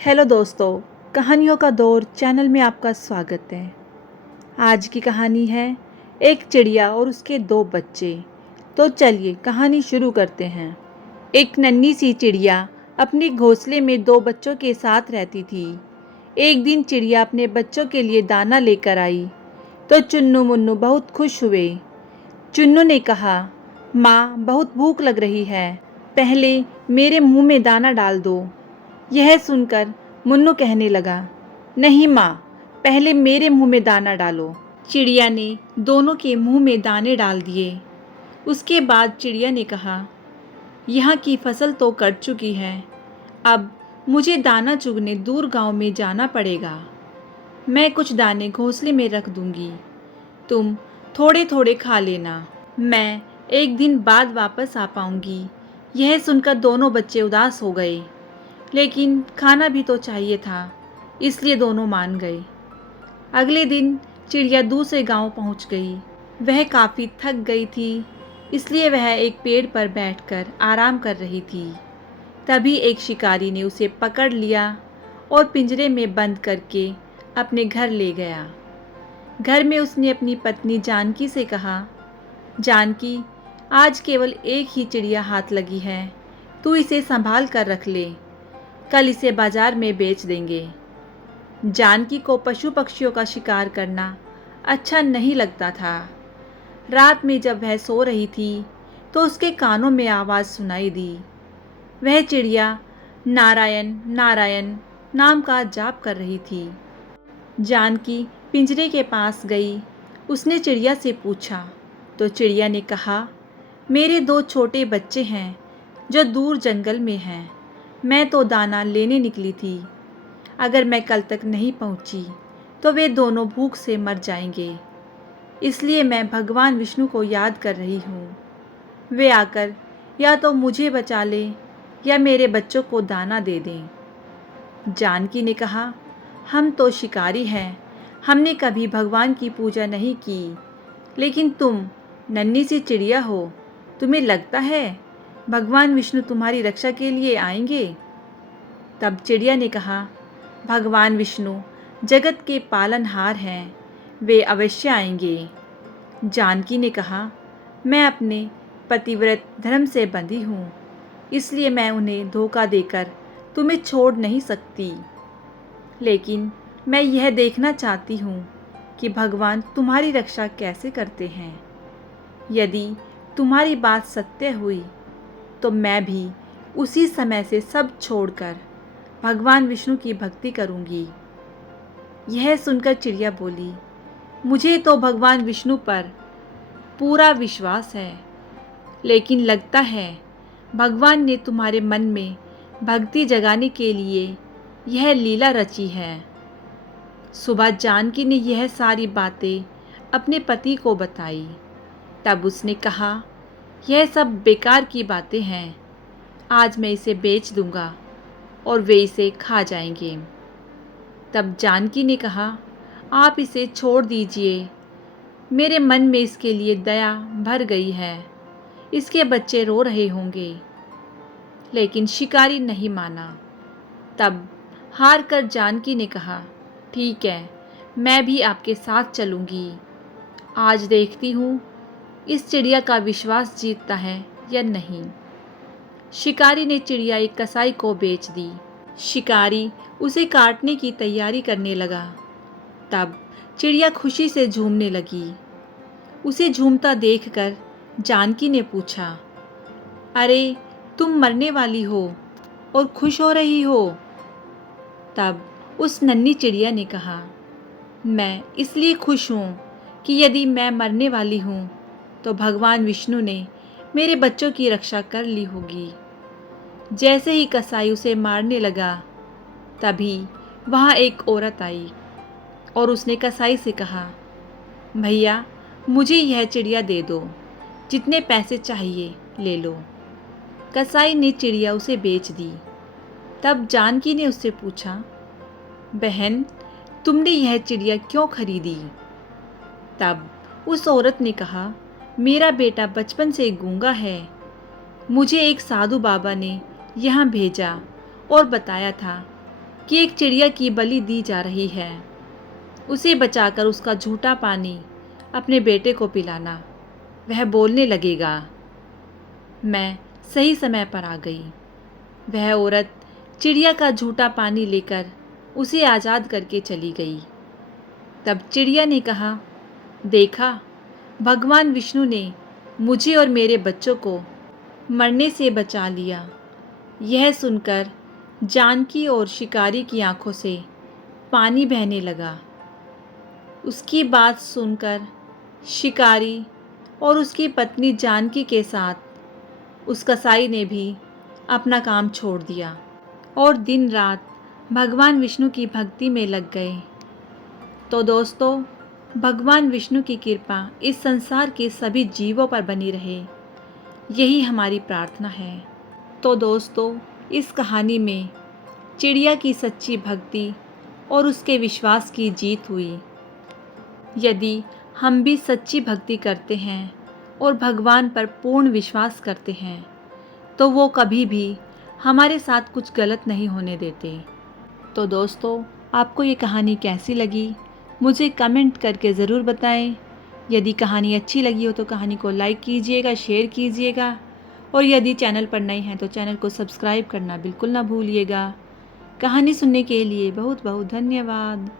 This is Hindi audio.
हेलो दोस्तों, कहानियों का दौर चैनल में आपका स्वागत है। आज की कहानी है एक चिड़िया और उसके दो बच्चे। तो चलिए कहानी शुरू करते हैं। एक नन्ही सी चिड़िया अपने घोंसले में दो बच्चों के साथ रहती थी। एक दिन चिड़िया अपने बच्चों के लिए दाना लेकर आई तो चुन्नू मुन्नू बहुत खुश हुए। चुन्नू ने कहा, माँ बहुत भूख लग रही है, पहले मेरे मुंह में दाना डाल दो। यह सुनकर मुन्नू कहने लगा, नहीं माँ, पहले मेरे मुंह में दाना डालो। चिड़िया ने दोनों के मुंह में दाने डाल दिए। उसके बाद चिड़िया ने कहा, यहाँ की फसल तो कट चुकी है, अब मुझे दाना चुगने दूर गांव में जाना पड़ेगा। मैं कुछ दाने घोंसले में रख दूंगी, तुम थोड़े थोड़े खा लेना। मैं एक दिन बाद वापस आ पाऊंगी। यह सुनकर दोनों बच्चे उदास हो गए, लेकिन खाना भी तो चाहिए था, इसलिए दोनों मान गए। अगले दिन चिड़िया दूसरे गांव पहुंच गई। वह काफ़ी थक गई थी, इसलिए वह एक पेड़ पर बैठकर आराम कर रही थी। तभी एक शिकारी ने उसे पकड़ लिया और पिंजरे में बंद करके अपने घर ले गया। घर में उसने अपनी पत्नी जानकी से कहा, जानकी, आज केवल एक ही चिड़िया हाथ लगी है, तू इसे संभाल कर रख ले, कल इसे बाजार में बेच देंगे। जानकी को पशु पक्षियों का शिकार करना अच्छा नहीं लगता था। रात में जब वह सो रही थी तो उसके कानों में आवाज़ सुनाई दी। वह चिड़िया नारायण नारायण नाम का जाप कर रही थी। जानकी पिंजरे के पास गई। उसने चिड़िया से पूछा तो चिड़िया ने कहा, मेरे दो छोटे बच्चे हैं जो दूर जंगल में हैं। मैं तो दाना लेने निकली थी, अगर मैं कल तक नहीं पहुंची तो वे दोनों भूख से मर जाएंगे, इसलिए मैं भगवान विष्णु को याद कर रही हूँ। वे आकर या तो मुझे बचा लें या मेरे बच्चों को दाना दे दें। जानकी ने कहा, हम तो शिकारी हैं, हमने कभी भगवान की पूजा नहीं की, लेकिन तुम नन्ही सी चिड़िया हो, तुम्हें लगता है भगवान विष्णु तुम्हारी रक्षा के लिए आएंगे? तब चिड़िया ने कहा, भगवान विष्णु जगत के पालनहार हैं, वे अवश्य आएंगे। जानकी ने कहा, मैं अपने पतिव्रत धर्म से बंधी हूँ, इसलिए मैं उन्हें धोखा देकर तुम्हें छोड़ नहीं सकती, लेकिन मैं यह देखना चाहती हूँ कि भगवान तुम्हारी रक्षा कैसे करते हैं। यदि तुम्हारी बात सत्य हुई तो मैं भी उसी समय से सब छोड़कर भगवान विष्णु की भक्ति करूंगी। यह सुनकर चिड़िया बोली, मुझे तो भगवान विष्णु पर पूरा विश्वास है, लेकिन लगता है भगवान ने तुम्हारे मन में भक्ति जगाने के लिए यह लीला रची है। सुबह जानकी ने यह सारी बातें अपने पति को बताई। तब उसने कहा, यह सब बेकार की बातें हैं, आज मैं इसे बेच दूंगा और वे इसे खा जाएंगे। तब जानकी ने कहा, आप इसे छोड़ दीजिए, मेरे मन में इसके लिए दया भर गई है, इसके बच्चे रो रहे होंगे। लेकिन शिकारी नहीं माना। तब हार कर जानकी ने कहा, ठीक है, मैं भी आपके साथ चलूँगी, आज देखती हूँ इस चिड़िया का विश्वास जीतता है या नहीं। शिकारी ने चिड़िया एक कसाई को बेच दी। शिकारी उसे काटने की तैयारी करने लगा। तब चिड़िया खुशी से झूमने लगी। उसे झूमता देखकर जानकी ने पूछा, अरे तुम मरने वाली हो और खुश हो रही हो? तब उस नन्ही चिड़िया ने कहा, मैं इसलिए खुश हूँ कि यदि मैं मरने वाली हूँ तो भगवान विष्णु ने मेरे बच्चों की रक्षा कर ली होगी। जैसे ही कसाई उसे मारने लगा, तभी वहाँ एक औरत आई और उसने कसाई से कहा, भैया मुझे यह चिड़िया दे दो, जितने पैसे चाहिए ले लो। कसाई ने चिड़िया उसे बेच दी। तब जानकी ने उससे पूछा, बहन तुमने यह चिड़िया क्यों खरीदी? तब उस औरत ने कहा, मेरा बेटा बचपन से गूंगा है, मुझे एक साधु बाबा ने यहाँ भेजा और बताया था कि एक चिड़िया की बलि दी जा रही है, उसे बचाकर उसका झूठा पानी अपने बेटे को पिलाना। वह बोलने लगेगा, मैं सही समय पर आ गई। वह औरत चिड़िया का झूठा पानी लेकर उसे आज़ाद करके चली गई। तब चिड़िया ने कहा, देखा, भगवान विष्णु ने मुझे और मेरे बच्चों को मरने से बचा लिया। यह सुनकर जानकी और शिकारी की आंखों से पानी बहने लगा। उसकी बात सुनकर शिकारी और उसकी पत्नी जानकी के साथ उस कसाई ने भी अपना काम छोड़ दिया और दिन रात भगवान विष्णु की भक्ति में लग गए। तो दोस्तों, भगवान विष्णु की कृपा इस संसार के सभी जीवों पर बनी रहे, यही हमारी प्रार्थना है। तो दोस्तों, इस कहानी में चिड़िया की सच्ची भक्ति और उसके विश्वास की जीत हुई। यदि हम भी सच्ची भक्ति करते हैं और भगवान पर पूर्ण विश्वास करते हैं तो वो कभी भी हमारे साथ कुछ गलत नहीं होने देते। तो दोस्तों, आपको ये कहानी कैसी लगी मुझे कमेंट करके ज़रूर बताएं। यदि कहानी अच्छी लगी हो तो कहानी को लाइक कीजिएगा, शेयर कीजिएगा और यदि चैनल पर नए हैं तो चैनल को सब्सक्राइब करना बिल्कुल ना भूलिएगा। कहानी सुनने के लिए बहुत बहुत धन्यवाद।